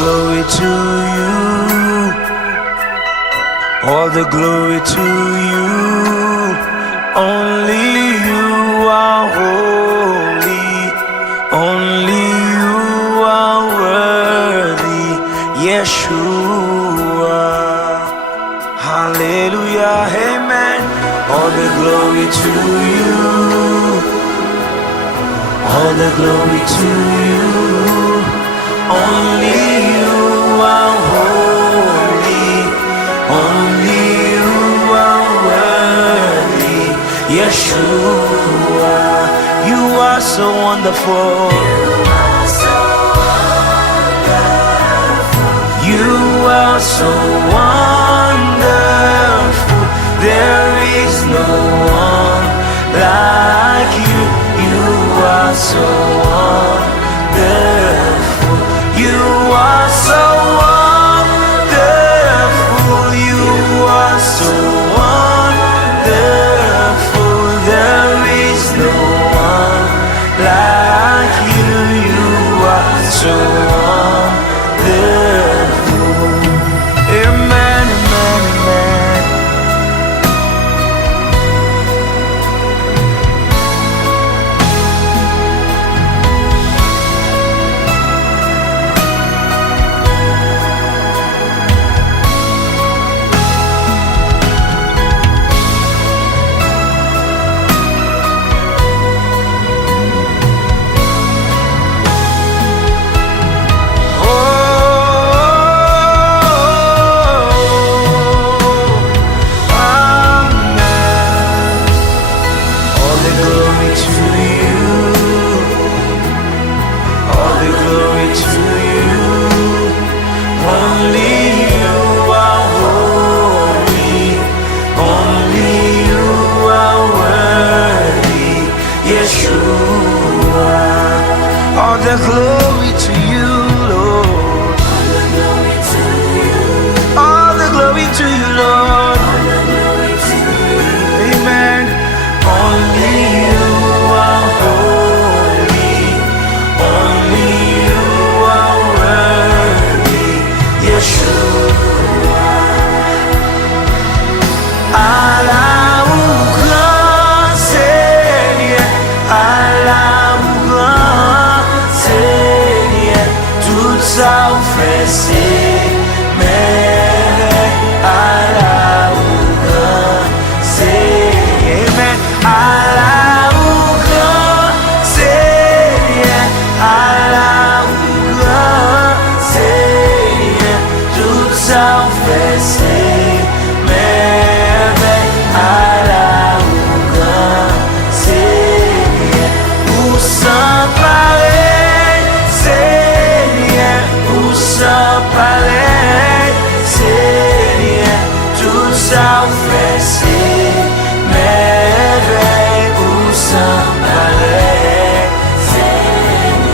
glory to you. All the glory to you. Only you are holy. Only you are worthy. Yeshua. Hallelujah. Amen. All the glory to you. All the glory to you. Only you are holy. Only you are worthy. Yeshua. You are so wonderful. You are so wonderful. There is no one like you. You are so wonderful. You are so wonderful. You are so wonderful. There is no one like you. You are so wonderful. Amen, amen, amen. All the glory to you, Lord. All the glory to you, Lord. Amen. Only you are holy. Only you are worthy. Yeshua. Allah ou grand Seigneur. Allah ou grand Seigneur. Tout ça ou fait c'est mèvèy. Allah ou grand Seigneur. Amen. Allah ou grand Seigneur. Allah ou grand Seigneur. Tout ça ou fait c'est mèvèy. Allah ou grand Seigneur. Ou sans pareil Seigneur. Ou sans pareil Seigneur. Tout ça ou fait c'est mèvèy. Ou sans pareil Seigneur.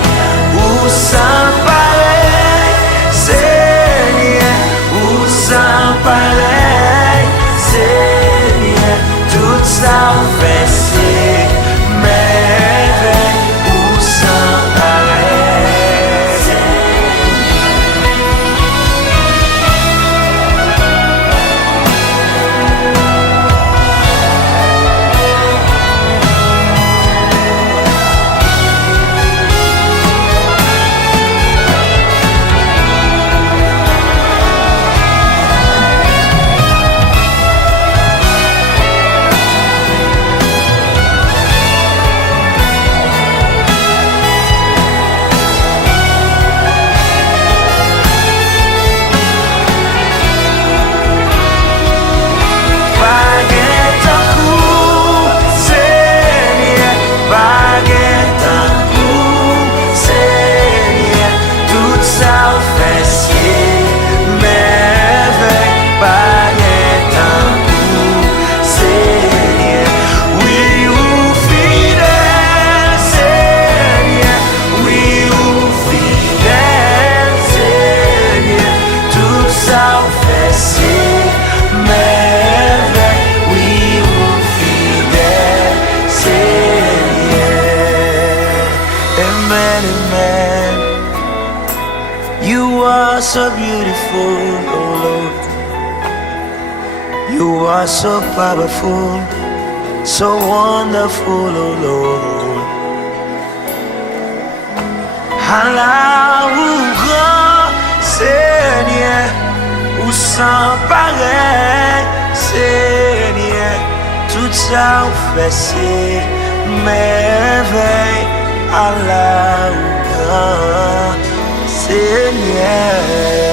Ou sans pareil Seigneur. Ou sans pareil Seigneur. Tout ça ou fait c'est mèvèy. Ou sans pareil You are so beautiful, oh Lord. You are so powerful, so wonderful, oh Lord. Allah ou grand Seigneur, ou sans pareil Seigneur, tout ça ou fait c'est merveille. Allah ou grand Seigneur.